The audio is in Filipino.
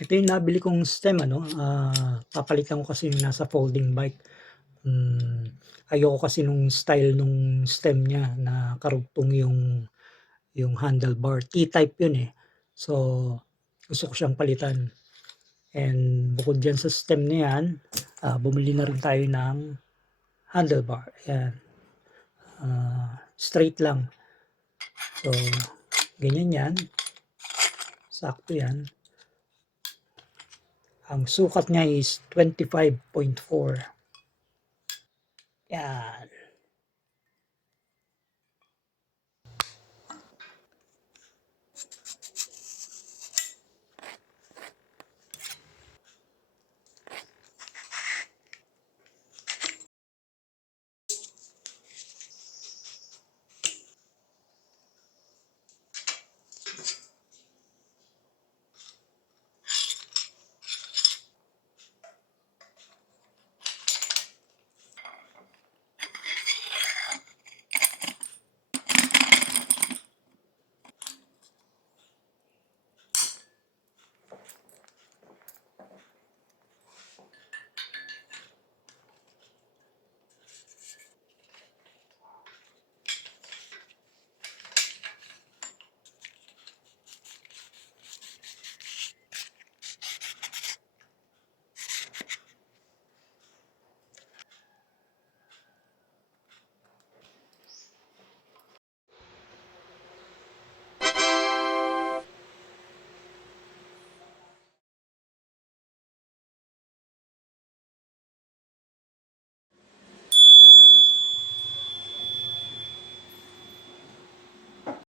Ito yung nabili kong stem ano, papalitan ko kasi yung nasa folding bike. Ayoko kasi nung style nung stem niya na karugtong yung handlebar. T-type yun eh. So, gusto ko siyang palitan. And bukod dyan sa stem na yan, bumili na rin tayo ng handlebar. Ayan. Straight lang. So, ganyan yan. Sakto yan. Ang sukat niya is 25.4. Yan.